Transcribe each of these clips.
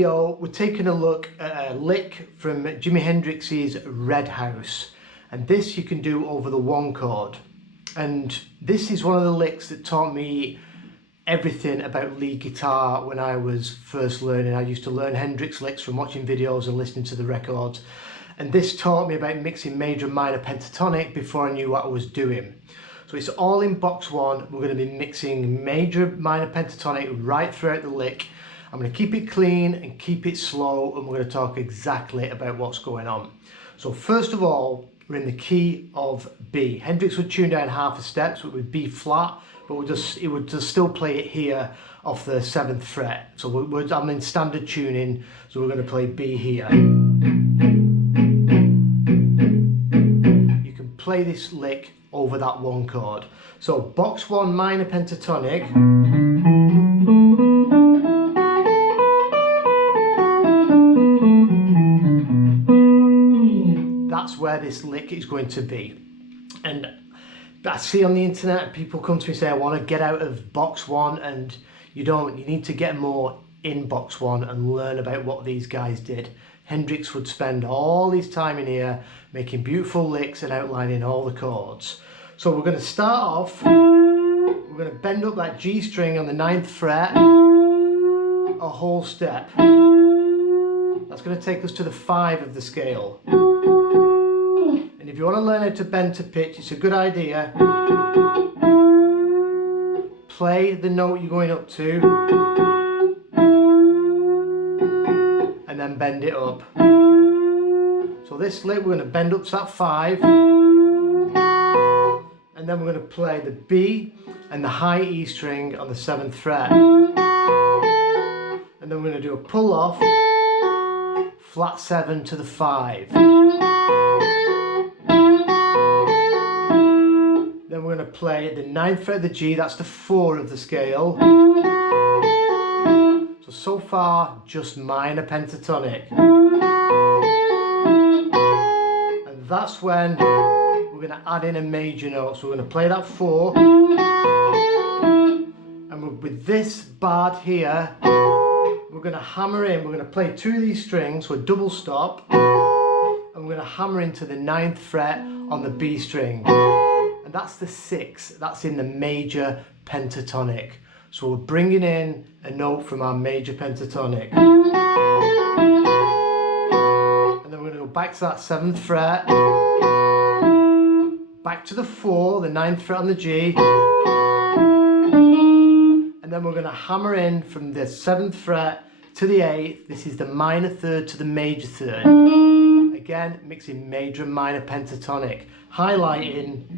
video we're taking a look at a lick from Jimi Hendrix's Redhouse, and this you can do over the one chord. And this is one of the licks that taught me everything about lead guitar when I was first learning. I used to learn Hendrix licks from watching videos and listening to the records, and this taught me about mixing major and minor pentatonic before I knew what I was doing. So it's all in box one. We're going to be mixing major, minor pentatonic right throughout the lick. I'm going to keep it clean and keep it slow, and we're going to talk exactly about what's going on. So first of all, we're in the key of B. Hendrix would tune down half a step, so it would be flat, but it would just still play it here off the 7th fret. So I'm in standard tuning, so we're going to play B here. You can play this lick over that one chord. So box one minor pentatonic. That's where this lick is going to be. And I see on the internet people come to me and say, I want to get out of box one, and you don't. You need to get more in box one and learn about what these guys did. Hendrix would spend all his time in here making beautiful licks and outlining all the chords. So we're going to start off, we're going to bend up that G string on the 9th fret a whole step. That's going to take us to the 5 of the scale. And if you want to learn how to bend to pitch, it's a good idea. Play the note you're going up to and then bend it up. So this lick, we're going to bend up to that 5, and then we're going to play the B and the high E string on the 7th fret, and then we're going to do a pull off, flat 7 to the 5. Then we're going to play the 9th fret of the G, that's the 4 of the scale. So far, just minor pentatonic. And that's when we're going to add in a major note. So we're going to play that 4. And with this barred here, we're going to hammer in. We're going to play 2 of these strings, so a double stop. And we're going to hammer into the 9th fret on the B string. And that's the 6, that's in the major pentatonic. So we're bringing in a note from our major pentatonic. And then we're going to go back to that 7th fret, back to the 4, the 9th fret on the G, and then we're going to hammer in from the 7th fret to the 8th. This is the minor third to the major third. Again, mixing major and minor pentatonic, highlighting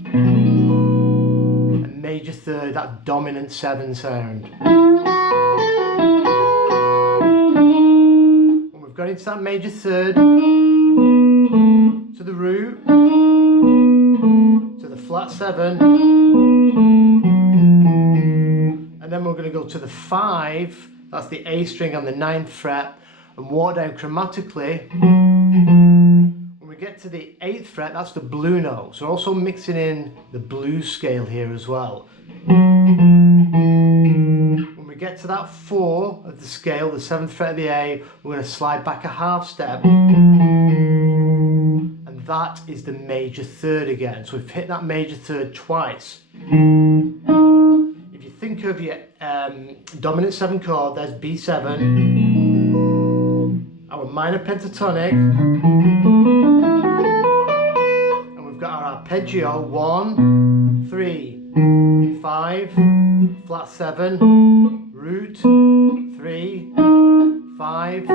a major third, that dominant 7 sound. When we've got into that major third, to the root, to the flat 7, and then we're going to go to the 5, that's the A string on the 9th fret, and walk down chromatically. Get to the 8th fret, that's the blue note. So we're also mixing in the blues scale here as well. When we get to that 4 of the scale, the 7th fret of the A, we're going to slide back a half step. And that is the major third again. So we've hit that major third twice. If you think of your dominant 7 chord, there's B7, our minor pentatonic, got our arpeggio 1, 3, 5, flat 7, root, 3, 5,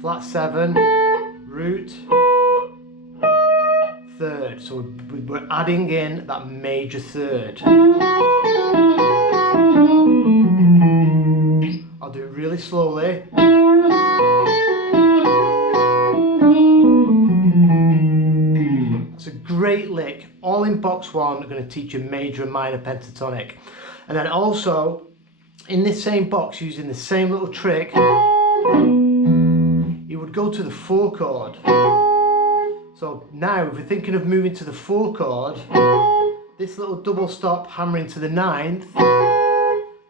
flat 7, root, third. So we're adding in that major third. I'll do it really slowly. It's a great lick, all in box one. We're going to teach you major and minor pentatonic. And then also, in this same box, using the same little trick, you would go to the 4 chord. So now, if we're thinking of moving to the 4 chord, this little double stop hammering to the 9th,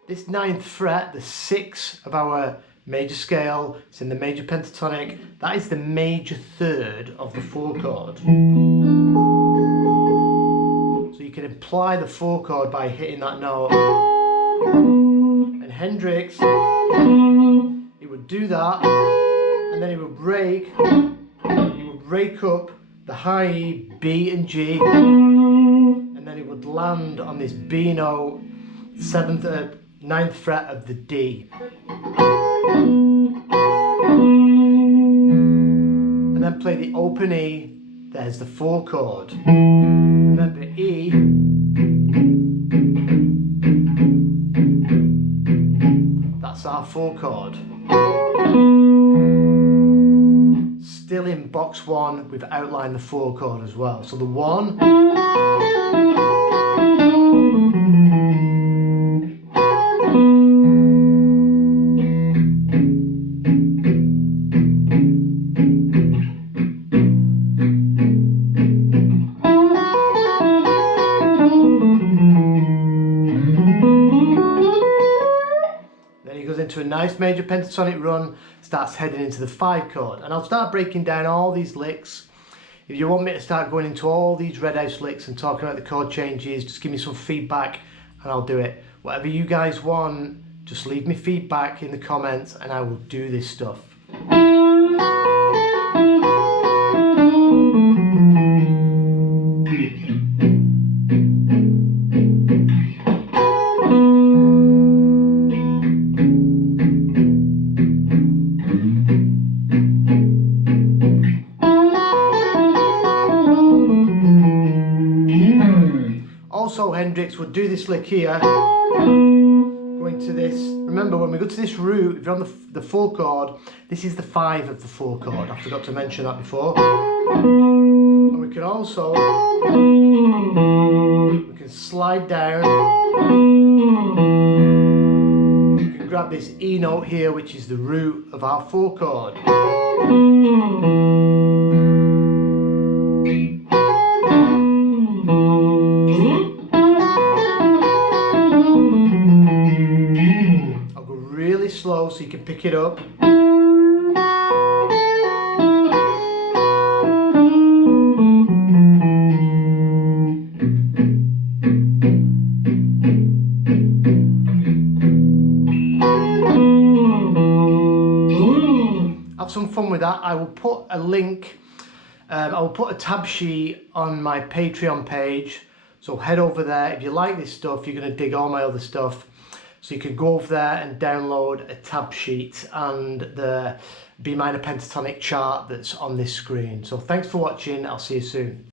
this 9th fret, the 6 of our major scale, it's in the major pentatonic. That is the major third of the 4 chord. So you can apply the 4 chord by hitting that note. And Hendrix, he would do that, and then he would break up the high E, B and G, and then he would land on this B note, 9th fret of the D. And then play the open E, there's the 4 chord. Remember E, that's our 4 chord. Still in box 1, we've outlined the 4 chord as well. So the 1, into a nice major pentatonic run, starts heading into the 5 chord, and I'll start breaking down all these licks. If you want me to start going into all these redhouse licks and talking about the chord changes, just give me some feedback and I'll do it. Whatever you guys want, just leave me feedback in the comments and I will do this stuff. Also, Hendrix would do this lick here, going to this. Remember, when we go to this root, if you're on the 4 chord, this is the 5 of the 4 chord. I forgot to mention that before. And we can also, we can slide down. We can grab this E note here, which is the root of our 4 chord. Slow so you can pick it up. Have some fun with that. I will put a link, I will put a tab sheet on my Patreon page, so head over there. If you like this stuff, you're going to dig all my other stuff. So you can go over there and download a tab sheet and the B minor pentatonic chart that's on this screen. So thanks for watching, I'll see you soon.